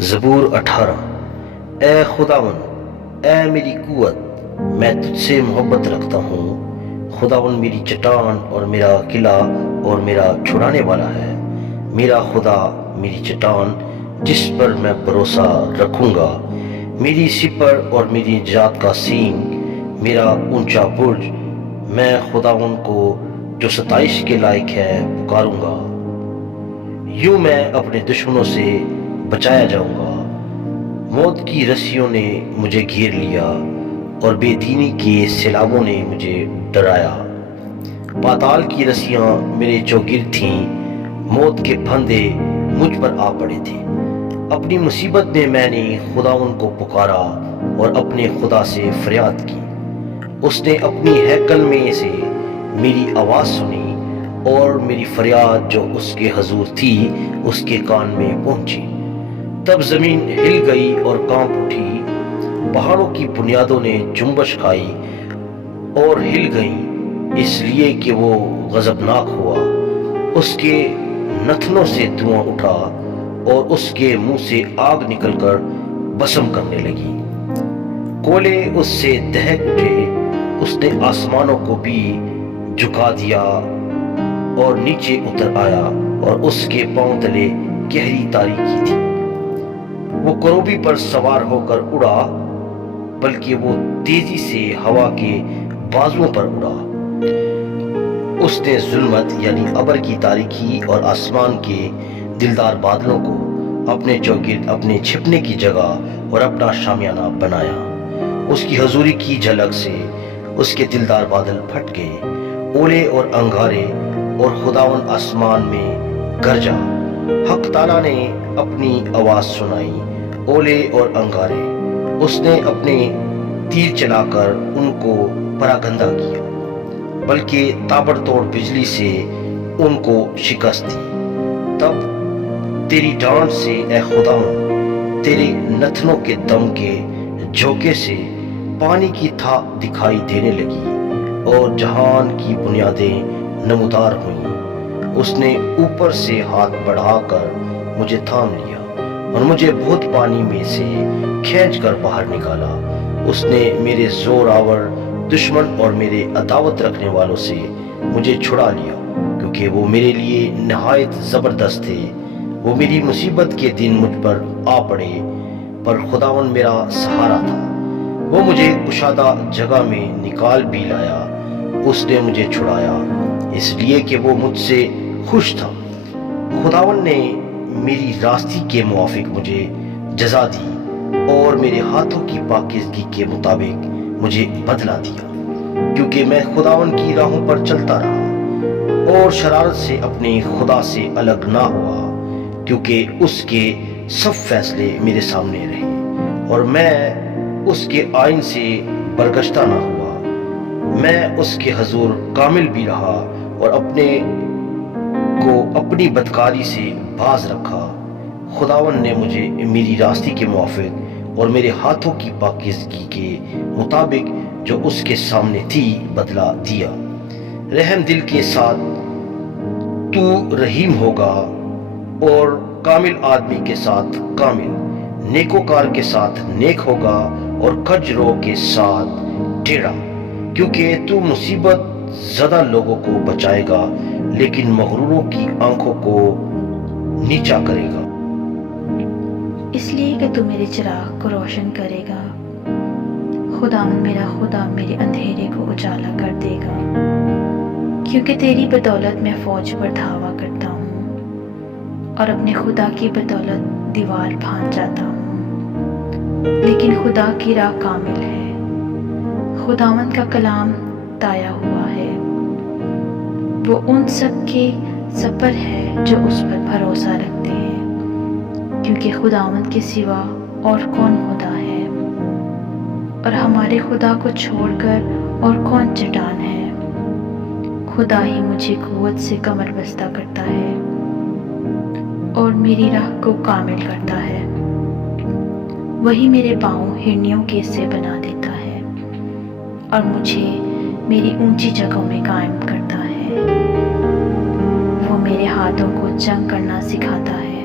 زبور 18۔ اے خداون، اے میری قوت، میں تجھ سے محبت رکھتا ہوں۔ خداون میری چٹان اور میرا قلعہ اور میرا چھڑانے والا ہے۔ میرا خدا میری چٹان جس پر میں بھروسہ رکھوں گا، میری سپر اور میری نجات کا سینگ، میرا اونچا برج۔ میں خداون کو جو ستائش کے لائق ہے پکاروں گا۔ یوں میں اپنے دشمنوں سے بچایا جاؤں گا۔ موت کی رسیوں نے مجھے گھیر لیا اور بے دینی کے سیلابوں نے مجھے ڈرایا۔ پاتال کی رسیاں میرے چوگرد تھیں، موت کے پھندے مجھ پر آ پڑے تھے۔ اپنی مصیبت میں میں نے خداون کو پکارا اور اپنے خدا سے فریاد کی۔ اس نے اپنی ہیکل میں سے میری آواز سنی اور میری فریاد جو اس کے حضور تھی اس کے کان میں پہنچی۔ تب زمین ہل گئی اور کانپ اٹھی، پہاڑوں کی بنیادوں نے جنبش کھائی اور ہل گئیں، اس لیے کہ وہ غضبناک ہوا۔ اس کے نتنوں سے دھواں اٹھا اور اس کے منہ سے آگ نکل کر بسم کرنے لگی۔ کولے اس سے دہک اٹھے، اس نے آسمانوں کو بھی جھکا دیا اور نیچے اتر آیا، اور اس کے پاؤں تلے گہری تاریکی تھی۔ وہ کروبی پر سوار ہو کر اڑا، بلکہ وہ تیزی سے ہوا کے بازوؤں پر اڑا۔ اس نے ظلمت یعنی ابر کی تاریکی اور آسمان کے دلدار بادلوں کو اپنے چوگرد اپنے چھپنے کی جگہ اور اپنا شامیانہ بنایا۔ اس کی حضوری کی جھلک سے اس کے دلدار بادل پھٹ گئے، اولے اور انگارے، اور خداون آسمان میں گرجا۔ حق تعالیٰ نے اپنی آواز سنائی، اولے اور انگارے۔ اس نے اپنے تیر چلا کر ان کو پراگندہ کیا، بلکہ تابڑ توڑ بجلی سے ان کو شکست دی۔ تب تیری ڈانٹ سے اے خداون، تیرے نتنوں کے دم کے جھونکے سے پانی کی تھا دکھائی دینے لگی، اور جہان کی بنیادیں نمودار ہوئیں۔ اس نے اوپر سے ہاتھ بڑھا کر مجھے تھام لیا اور مجھے بہت پانی میں سے کھینچ کر باہر نکالا۔ اس نے میرے زور آور دشمن اور میرے عداوت رکھنے والوں سے مجھے چھڑا لیا، کیونکہ وہ میرے لیے نہایت زبردست تھے۔ وہ میری مصیبت کے دن مجھ پر آ پڑے، پر خداون میرا سہارا تھا۔ وہ مجھے کشادہ جگہ میں نکال بھی لایا۔ اس نے مجھے چھڑایا، اس لیے کہ وہ مجھ سے خوش تھا۔ خداون نے میری راستی کے موافق مجھے جزا دی اور میرے ہاتھوں کی پاکیزگی کے مطابق مجھے بدلہ دیا، کیونکہ میں خداون کی راہوں پر چلتا رہا اور شرارت سے اپنے خدا سے الگ نہ ہوا، کیونکہ اس کے سب فیصلے میرے سامنے رہے اور میں اس کے آئین سے برگشتہ نہ ہوا۔ میں اس کے حضور کامل بھی رہا اور اپنے کو اپنی بدکاری سے باز رکھا۔ خداون نے مجھے میری راستی کے موافق اور میرے ہاتھوں کی پاکیزگی کے مطابق جو اس کے سامنے تھی بدلہ دیا۔ رحم دل کے ساتھ تو رحیم ہوگا اور کامل آدمی کے ساتھ کامل، نیکوکار کے ساتھ نیک ہوگا اور کج رو کے ساتھ ٹیڑھا، کیونکہ تو مصیبت زدہ لوگوں کو بچائے گا لیکن مغروروں کی آنکھوں کو نیچا کرے گا۔ اس لیے کہ تو میرے چراغ کو روشن کرے گا، خداوند میرا خدا میرے اندھیرے کو اجالا کر دے گا۔ کیونکہ تیری بدولت میں فوج پر دھاوا کرتا ہوں اور اپنے خدا کی بدولت دیوار پھاند جاتا ہوں، لیکن خدا کی راہ کامل ہے، خداوند کا کلام تایا ہوا ہے۔ وہ ان سب کے سپر ہے جو اس پر بھروسہ رکھتے ہیں، کیونکہ خداوند کے سوا اور کون خدا ہے، اور ہمارے خدا کو چھوڑ کر اور کون چٹان ہے۔ خدا ہی مجھے قوت سے کمر بستہ کرتا ہے اور میری راہ کو کامل کرتا ہے۔ وہی میرے پاؤں ہرنیوں کے سے بنا دیتا ہے اور مجھے میری اونچی جگہوں میں قائم کرتا ہے۔ وہ میرے ہاتھوں کو جنگ کرنا سکھاتا ہے۔